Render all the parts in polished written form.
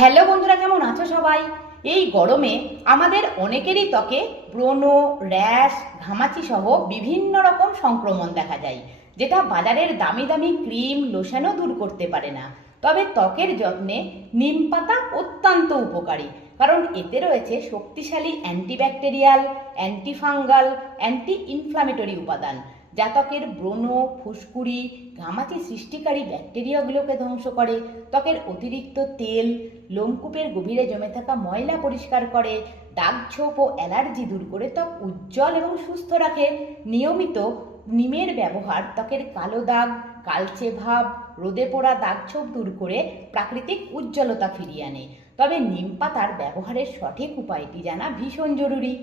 Hello বন্ধুরা, কেমন আছো সবাই? এই গরমে আমাদের অনেকেরই ত্বকে ব্রণ, র্যাশ, ঘামাচি সহ বিভিন্ন রকম সংক্রমণ দেখা যায়, যেটা বাজারের দামি দামি ক্রিম লোশনও দূর করতে পারে না। তবে ত্বকের যত্নে নিম পাতা অত্যন্ত উপকারী, কারণ এতে রয়েছে শক্তিশালী অ্যান্টিব্যাকটেরিয়াল, অ্যান্টিফাঙ্গাল, অ্যান্টি ইনফ্লামেটরি উপাদান, যা ত্বকের ব্রণ, ফুসকুড়ি, ঘামাচি সৃষ্টিকারী ব্যাকটেরিয়াগুলোকে ধ্বংস করে, ত্বকের অতিরিক্ত তেল, লোমকূপের গভীরে জমে থাকা ময়লা পরিষ্কার করে, দাগ ছোপ ও অ্যালার্জি দূর করে ত্বক উজ্জ্বল এবং সুস্থ রাখে। নিয়মিত নিমের ব্যবহার ত্বকের কালো দাগ, কালচে ভাব, রোদে পোড়া দাগ ছোপ দূর করে প্রাকৃতিক উজ্জ্বলতা ফিরিয়ে আনে। তবে নিম পাতার ব্যবহারের সঠিক উপায়টি জানা ভীষণ জরুরি।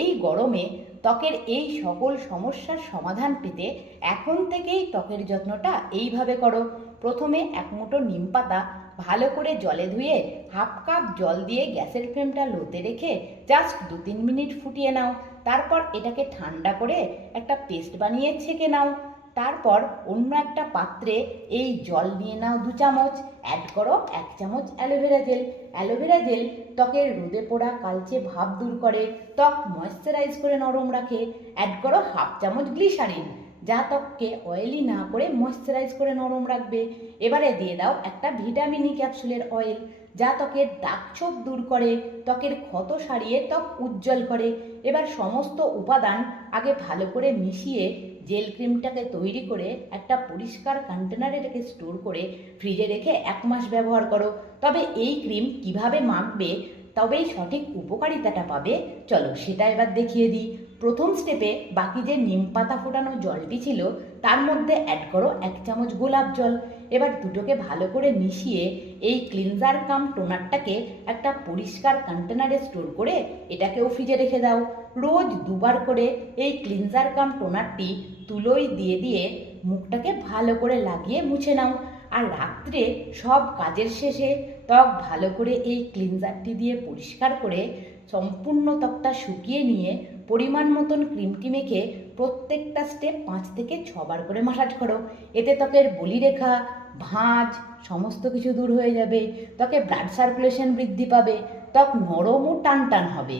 এই গরমে ত্বকের এই সকল সমস্যার সমাধান পেতে এখন থেকেই ত্বকের যত্নটা এইভাবে করো। প্রথমে এক মুঠো নিম পাতা ভালো করে জলে ধুয়ে হাফ কাপ জল দিয়ে গ্যাসের ফ্লেমটা লোতে রেখে জাস্ট 2-3 মিনিট ফুটিয়ে নাও। তারপর এটাকে ঠান্ডা করে একটা পেস্ট বানিয়ে ছেঁকে নাও। তারপর অন্য একটা পাত্রে এই জল নিয়ে নাও 2 চামচ, অ্যাড করো 1 চামচ অ্যালোভেরা জেল। অ্যালোভেরা জেল ত্বকের রোদে পোড়া কালচে ভাব দূর করে, ত্বক ময়েশ্চারাইজ করে নরম রাখে। অ্যাড করো হাফ চামচ গ্লিসারিন, যা ত্বককে অয়েলি না করে ময়েশ্চারাইজ করে নরম রাখবে। এবারে দিয়ে দাও একটা ভিটামিন ই ক্যাপসুলের অয়েল, যা ত্বকের দাগ ছোপ দূর করে, ত্বকের ক্ষত সারিয়ে ত্বক উজ্জ্বল করে। এবার সমস্ত উপাদান আগে ভালো করে মিশিয়ে জেল ক্রিমটাকে তৈরি করে একটা পরিষ্কার কন্টেনারে রেখে স্টোর করে ফ্রিজে রেখে 1 মাস ব্যবহার করো। তবে এই ক্রিম কিভাবে মাখবে, তবেই সঠিক উপকারিতাটা পাবে, চলো সেটা এবার দেখিয়ে দিই। প্রথম স্টেপে বাকি যে নিম পাতা ফোটানো জলটি ছিল তার মধ্যে অ্যাড করো 1 চামচ গোলাপ জল। এবার দুটোকে ভালো করে মিশিয়ে এই ক্লিনজার কাম টোনারটাকে একটা পরিষ্কার কন্টেনারে স্টোর করে এটাকেও ফ্রিজে রেখে দাও। রোজ 2 বার করে এই ক্লিনজার কাম টোনারটি তুলোয় দিয়ে দিয়ে মুখটাকে ভালো করে লাগিয়ে মুছে নাও। আর রাত্রে সব কাজের শেষে ত্বক ভালো করে এই ক্লিনজারটি দিয়ে পরিষ্কার করে সম্পূর্ণ ত্বকটা শুকিয়ে নিয়ে পরিমাণ মতন ক্রিমটি মেখে প্রত্যেকটা স্টেপ 5 থেকে 6 বার করে মাসাজ করো। এতে ত্বকের বলিরেখা, ভাঁজ সমস্ত কিছু দূর হয়ে যাবে, ত্বকে ব্লাড সার্কুলেশন বৃদ্ধি পাবে, ত্বক নরম ও টান টান হবে।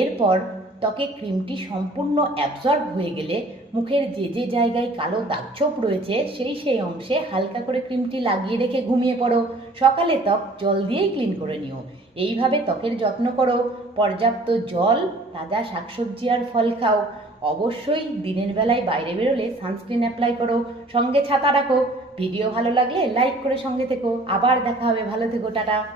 এরপর ত্বকে ক্রিমটি সম্পূর্ণ অ্যাবজর্ব হয়ে গেলে মুখের যে যে জায়গায় কালো দাগছোপ রয়েছে সেই অংশে হালকা করে ক্রিমটি লাগিয়ে রেখে ঘুমিয়ে পড়ো। সকালে ত্বক জল দিয়েই ক্লিন করে নিও। এইভাবে ত্বকের যত্ন করো। পর্যাপ্ত জল, তাজা শাকসবজি আর ফল খাও। অবশ্যই দিনের বেলায় বাইরে বেরোলে সানস্ক্রিন অ্যাপ্লাই করো, সঙ্গে ছাতা রাখো। ভিডিও ভালো লাগলে লাইক করে সঙ্গে থেকো। আবার দেখা হবে, ভালো থেকো, টাটা।